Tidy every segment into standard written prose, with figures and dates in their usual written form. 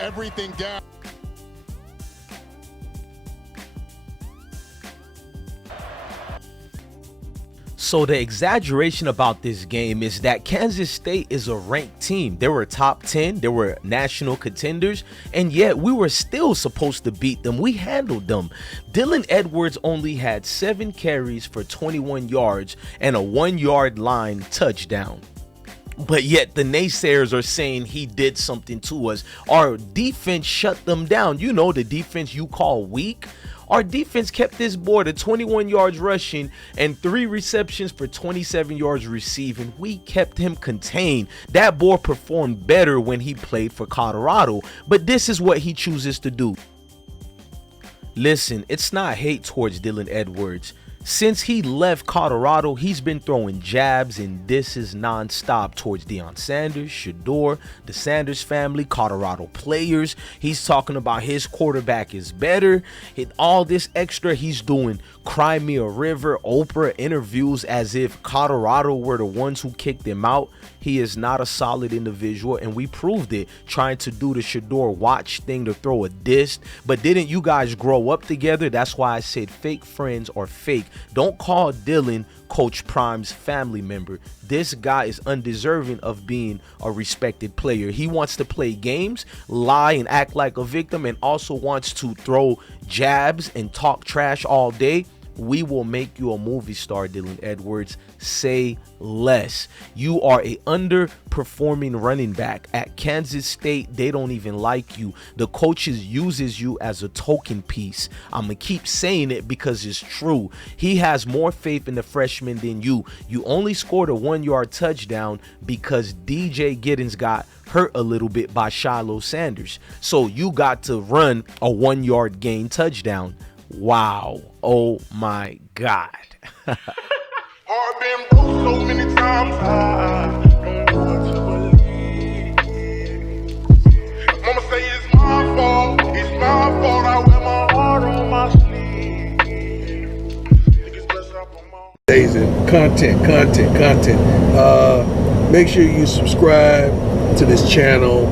Everything down. So the exaggeration about this game is that Kansas State is a ranked team. They were top 10, they were national contenders, and yet we were still supposed to beat them. We handled them. Dylan Edwards only had 7 carries for 21 yards and a 1-yard line touchdown. But yet the naysayers are saying he did something to us. Our defense shut them down. You know, the defense you call weak. Our defense kept this boy to 21 yards rushing and 3 receptions for 27 yards receiving. We kept him contained. That boy performed better when he played for Colorado. But this is what he chooses to do. Listen, it's not hate towards Dylan Edwards. Since he left Colorado, he's been throwing jabs and disses nonstop towards Deion Sanders, Shedeur, the Sanders family, Colorado players. He's talking about his quarterback is better. All this extra he's doing. Cry Me a River, Oprah interviews as if Colorado were the ones who kicked him out. He is not a solid individual, and we proved it trying to do the Shedeur watch thing to throw a diss. But didn't you guys grow up together? That's why I said fake friends are fake. Don't call Dylan Coach Prime's family member. This guy is undeserving of being a respected player. He wants to play games, lie and act like a victim, and also wants to throw jabs and talk trash all day. We will make you a movie star, Dylan Edwards. Say less. You are a underperforming running back. At Kansas State, they don't even like you. The coaches uses you as a token piece. I'm going to keep saying it because it's true. He has more faith in the freshman than you. You only scored a 1-yard touchdown because DJ Giddens got hurt a little bit by Shiloh Sanders. So you got to run a 1-yard gain touchdown. Wow. Oh my God. I've been broke so many times, I don't know what to believe. Mama say it's my fault, I wear my heart on my sleeve. Niggas bless up on my Days and content. Make sure you subscribe to this channel.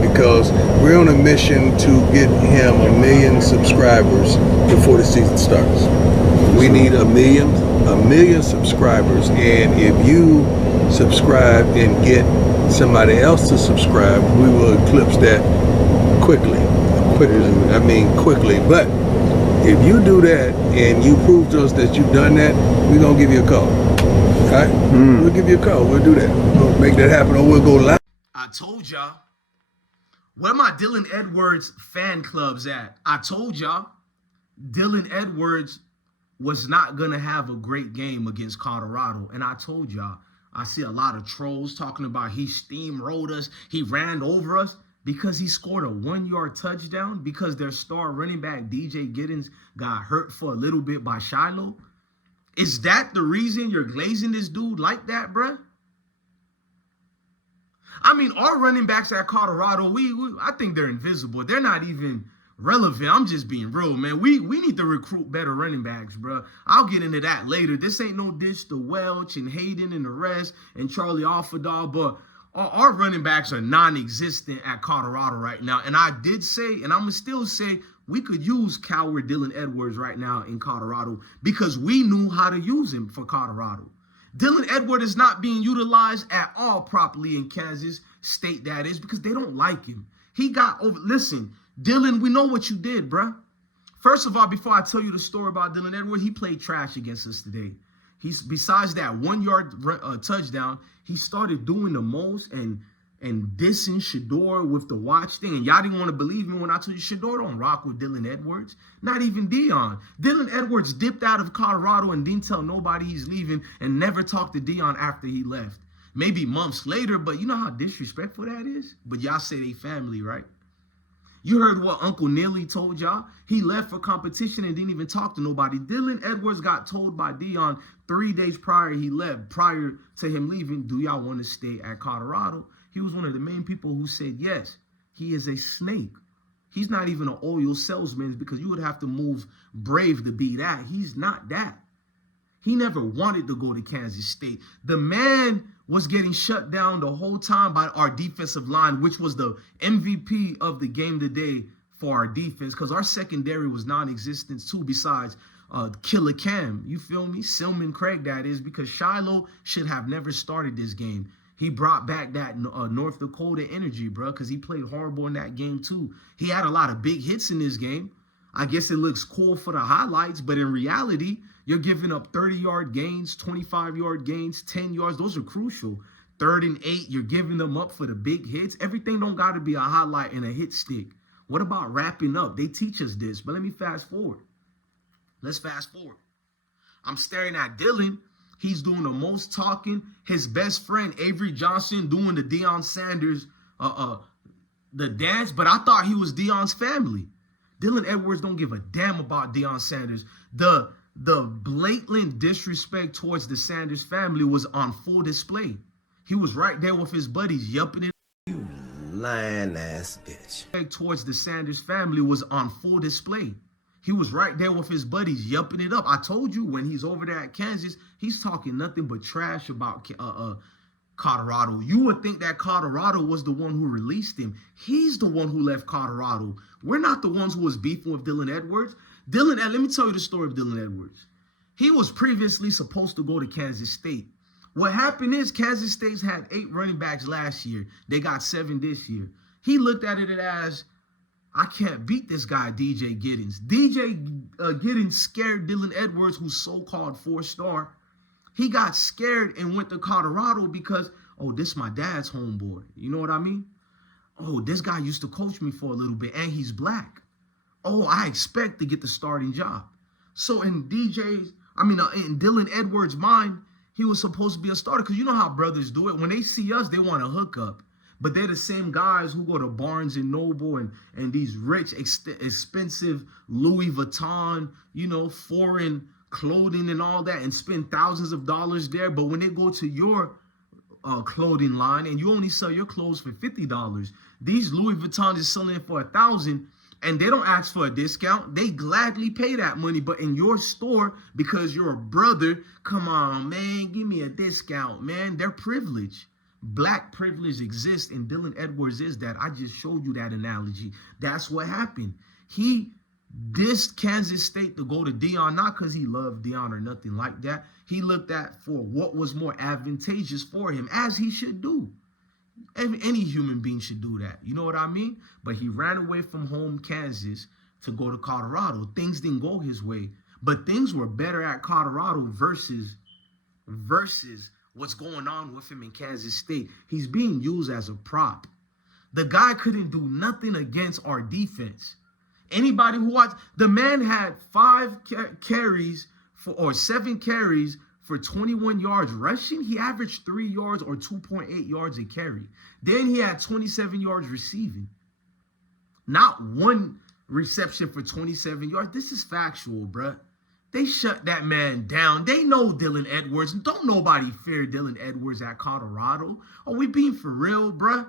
Because we're on a mission to get him 1 million subscribers before the season starts. We need a million subscribers, and if you subscribe and get somebody else to subscribe, we will eclipse that quickly. But if you do that and you prove to us that you've done that, we're gonna give you a call. All right? We'll give you a call. We'll do that. We'll make that happen, or we'll go live. I told y'all. Where my Dylan Edwards fan clubs at? I told y'all Dylan Edwards was not going to have a great game against Colorado. And I told y'all, I see a lot of trolls talking about he steamrolled us, he ran over us because he scored a 1-yard touchdown because their star running back DJ Giddens got hurt for a little bit by Shiloh. Is that the reason you're glazing this dude like that, bruh? I mean, our running backs at Colorado, I think they're invisible. They're not even relevant. I'm just being real, man. We need to recruit better running backs, bro. I'll get into that later. This ain't no dish to Welch and Hayden and the rest and Charlie Alfadal, but our running backs are non-existent at Colorado right now. And I did say, and I'm going to still say, we could use coward Dylan Edwards right now in Colorado because we knew how to use him for Colorado. Dylan Edwards is not being utilized at all properly in Kansas State, that is, because they don't like him. He got over. Listen, Dylan, we know what you did, bruh. First of all, before I tell you the story about Dylan Edwards, he played trash against us today. Besides that 1-yard touchdown, he started doing the most and dissing Shedeur with the watch thing. And y'all didn't want to believe me when I told you Shedeur don't rock with Dylan Edwards. Not even Deion. Dylan Edwards dipped out of Colorado and didn't tell nobody he's leaving and never talked to Deion after he left. Maybe months later, but you know how disrespectful that is? But y'all say they family, right? You heard what Uncle Neely told y'all? He left for competition and didn't even talk to nobody. Dylan Edwards got told by Deion 3 days prior he left, prior to him leaving, do y'all want to stay at Colorado? He was one of the main people who said yes. He is a snake. He's not even an oil salesman because you would have to move brave to be that. He's not that. He never wanted to go to Kansas State. The man was getting shut down the whole time by our defensive line, which was the MVP of the game today for our defense, because our secondary was non-existent too, besides Killer Cam. You feel me? Silman Craig, that is, because Shiloh should have never started this game. He brought back that North Dakota energy, bro, because he played horrible in that game too. He had a lot of big hits in this game. I guess it looks cool for the highlights, but in reality, you're giving up 30-yard gains, 25-yard gains, 10 yards. Those are crucial. 3rd and 8, you're giving them up for the big hits. Everything don't got to be a highlight and a hit stick. What about wrapping up? They teach us this, but let me fast forward. Let's fast forward. I'm staring at Dylan. He's doing the most talking. His best friend, Avery Johnson, doing the Deion Sanders, the dance, but I thought he was Deion's family. Dylan Edwards don't give a damn about Deion Sanders. The blatant disrespect towards the Sanders family was on full display. He was right there with his buddies, yupping it. You lying ass bitch. Towards the Sanders family was on full display. He was right there with his buddies, yupping it up. I told you, when he's over there at Kansas, he's talking nothing but trash about Colorado. You would think that Colorado was the one who released him. He's the one who left Colorado. We're not the ones who was beefing with Dylan Edwards. Let me tell you the story of Dylan Edwards. He was previously supposed to go to Kansas State. What happened is Kansas State's had 8 running backs last year. They got 7 this year. He looked at it as, I can't beat this guy, DJ Giddens. Giddens scared Dylan Edwards, who's so-called 4-star. He got scared and went to Colorado because, oh, this my dad's homeboy. You know what I mean? Oh, this guy used to coach me for a little bit, and he's black. Oh, I expect to get the starting job. So in Dylan Edwards' mind, he was supposed to be a starter, because you know how brothers do it. When they see us, they want to hook up. But they're the same guys who go to Barnes and Noble and these rich, expensive Louis Vuitton, foreign clothing and all that, and spend thousands of dollars there. But when they go to your clothing line and you only sell your clothes for $50, these Louis Vuitton is selling it for $1,000, and they don't ask for a discount. They gladly pay that money. But in your store, because you're a brother, come on, man, give me a discount, man. They're privileged. Black privilege exists, and Dylan Edwards is that. I just showed you that analogy. That's what happened. He dissed Kansas State to go to Deion, not because he loved Deion or nothing like that. He looked at for what was more advantageous for him, as he should do. Any human being should do that. You know what I mean? But he ran away from home, Kansas, to go to Colorado. Things didn't go his way, but things were better at Colorado versus what's going on with him in Kansas State. He's being used as a prop. The guy couldn't do nothing against our defense. Anybody who watched, the man had 7 carries for 21 yards rushing. He averaged 3 yards or 2.8 yards a carry. Then he had 27 yards receiving. Not one reception for 27 yards. This is factual, bruh. They shut that man down. They know Dylan Edwards. Don't nobody fear Dylan Edwards at Colorado. Are we being for real, bruh?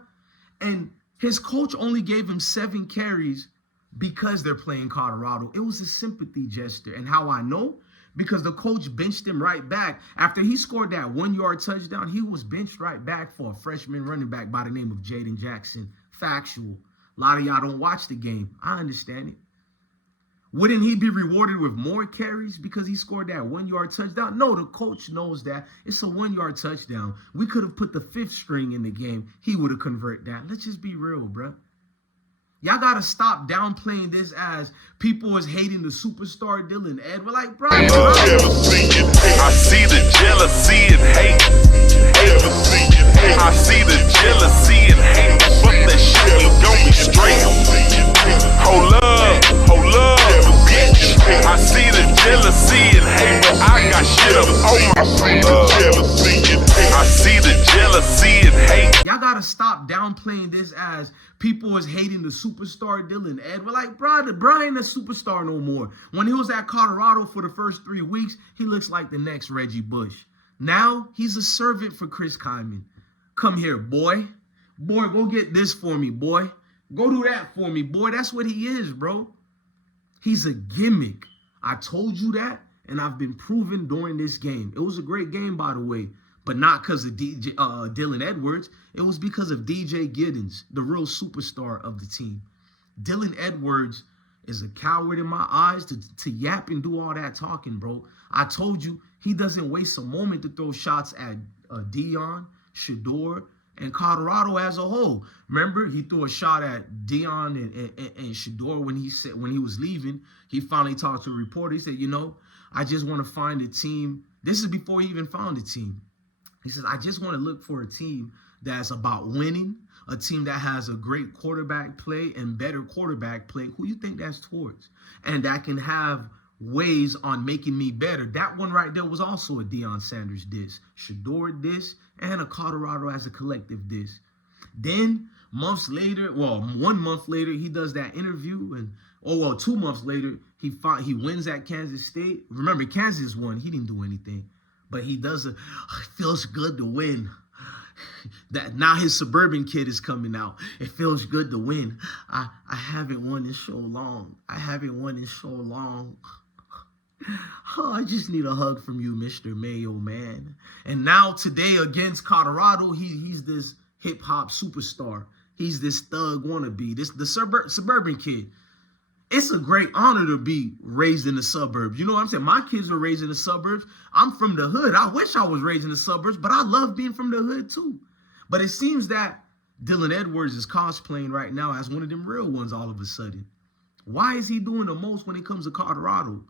And his coach only gave him 7 carries because they're playing Colorado. It was a sympathy gesture. And how I know? Because the coach benched him right back. After he scored that 1-yard touchdown, he was benched right back for a freshman running back by the name of Jaden Jackson. Factual. A lot of y'all don't watch the game. I understand it. Wouldn't he be rewarded with more carries because he scored that 1-yard touchdown? No, the coach knows that. It's a 1-yard touchdown. We could have put the 5th string in the game. He would have converted that. Let's just be real, bro. Y'all got to stop downplaying this as people is hating the superstar Dylan Ed. We're like, bro. I see the jealousy and hate. I see the jealousy and hate. Fuck that shit, we gon' be straight. Hold up, bitch. I see the jealousy and hate, but I got shit up on my I see the jealousy and hate. Y'all gotta stop downplaying this as people is hating the superstar Dylan Ed. We're like, bro, ain't a superstar no more. When he was at Colorado for the first 3 weeks, he looks like the next Reggie Bush. Now he's a servant for Chris Kyman. Come here, boy. Boy, go get this for me, boy. Go do that for me, boy. That's what he is, bro. He's a gimmick. I told you that, and I've been proven during this game. It was a great game, by the way. But not because of Dylan Edwards. It was because of DJ Giddens, the real superstar of the team. Dylan Edwards is a coward in my eyes to yap and do all that talking, bro. I told you, he doesn't waste a moment to throw shots at Deion, Shador, and Colorado as a whole. Remember, he threw a shot at Deion and Shador when he was leaving. He finally talked to a reporter. He said, you know, I just want to find a team. This is before he even found a team. He says, I just want to look for a team that's about winning, a team that has a great quarterback play and better quarterback play. Who you think that's towards? And that can have ways on making me better. That one right there was also a Deion Sanders diss, Shador diss, and a Colorado as a collective diss. Then months later, well, 1 month later, he does that interview, and 2 months later, he wins at Kansas State. Remember, Kansas won. He didn't do anything. But he does it feels good to win. That now his suburban kid is coming out. It feels good to win. I haven't won in so long. I haven't won in so long. Oh, I just need a hug from you, Mr. Mayo, man. And now today against Colorado, he's this hip hop superstar. He's this thug wannabe, the suburban kid. It's a great honor to be raised in the suburbs. You know what I'm saying? My kids were raised in the suburbs. I'm from the hood. I wish I was raised in the suburbs, but I love being from the hood too. But it seems that Dylan Edwards is cosplaying right now as one of them real ones all of a sudden. Why is he doing the most when it comes to Colorado?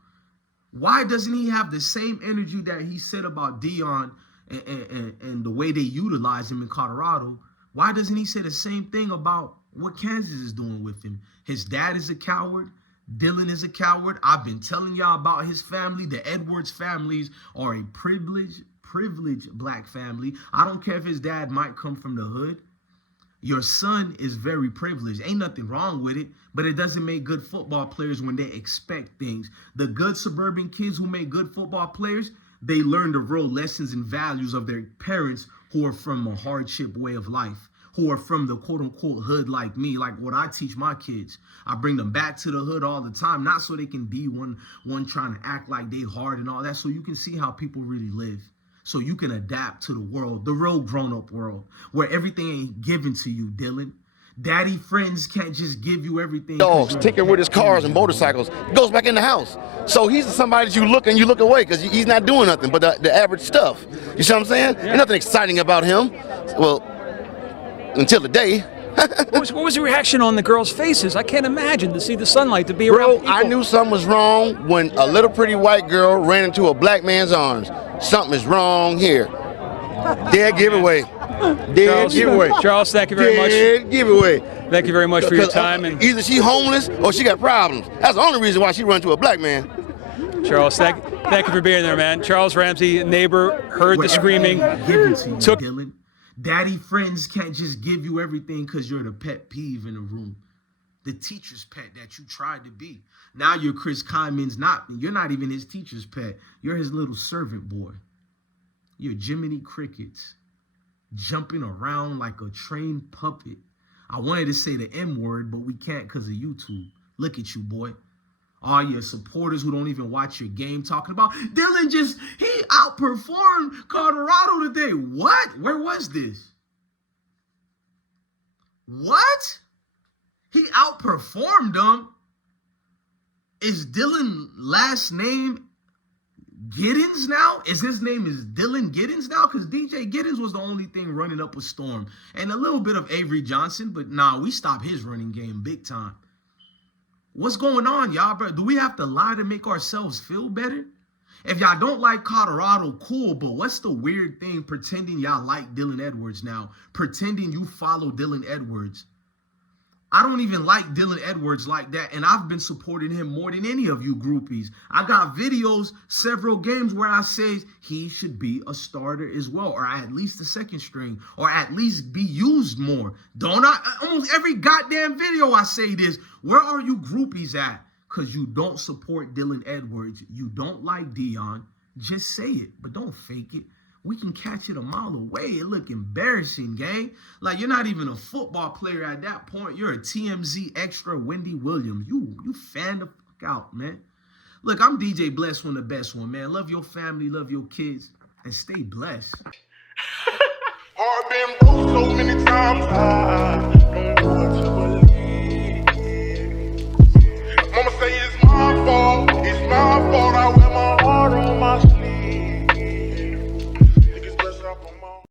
Why doesn't he have the same energy that he said about Deion and the way they utilize him in Colorado? Why doesn't he say the same thing about what Kansas is doing with him? His dad is a coward. Dylan is a coward. I've been telling y'all about his family. The Edwards families are a privileged black family. I don't care if his dad might come from the hood. Your son is very privileged. Ain't nothing wrong with it, but it doesn't make good football players when they expect things. The good suburban kids who make good football players, they learn the real lessons and values of their parents who are from a hardship way of life, who are from the quote-unquote hood like me, like what I teach my kids. I bring them back to the hood all the time, not so they can be one trying to act like they hard and all that, so you can see how people really live. So you can adapt to the world, the real grown-up world, where everything ain't given to you, Dylan. Daddy friends can't just give you everything. Dogs tinkering with his cars and motorcycles. He goes back in the house. So he's somebody that you look away because he's not doing nothing but the average stuff. You see what I'm saying? Yeah. There's nothing exciting about him. Well, until the day. What was the reaction on the girls' faces? I can't imagine to see the sunlight, to be around people. I knew something was wrong when a little pretty white girl ran into a black man's arms. Something is wrong here. Dead giveaway. Dead giveaway. Charles, thank you very much. Dead giveaway. Thank you very much for your time. And either she homeless or she got problems. That's the only reason why she run into a black man. Charles, thank you for being there, man. Charles Ramsey, neighbor, heard the screaming. Took Dylan. Daddy friends can't just give you everything because you're the pet peeve in the room. The teacher's pet that you tried to be. Now you're Chris Kyman's you're not even his teacher's pet. You're his little servant boy. You're Jiminy Crickets, jumping around like a trained puppet. I wanted to say the M word, but we can't because of YouTube. Look at you, boy. All your supporters who don't even watch your game talking about Dylan he outperformed Colorado today. What? Where was this? What? He outperformed them? Is Dylan last name Giddens now? His name is Dylan Giddens now? Because DJ Giddens was the only thing running up a storm. And a little bit of Avery Johnson, but nah, we stopped his running game big time. What's going on, y'all, bro? Do we have to lie to make ourselves feel better? If y'all don't like Colorado, cool, but what's the weird thing pretending y'all like Dylan Edwards now? Pretending you follow Dylan Edwards. I don't even like Dylan Edwards like that, and I've been supporting him more than any of you groupies. I got videos, several games where I say he should be a starter as well, or at least a second string, or at least be used more. Don't I? Almost every goddamn video I say this. Where are you groupies at? Because you don't support Dylan Edwards. You don't like Deion. Just say it, but don't fake it. We can catch it a mile away. It look embarrassing, gang. Like, you're not even a football player at that point. You're a TMZ extra Wendy Williams. You fan the fuck out, man. Look, I'm DJ Bless One, the best one, man. Love your family, love your kids, and stay blessed. Heart been broke so many times.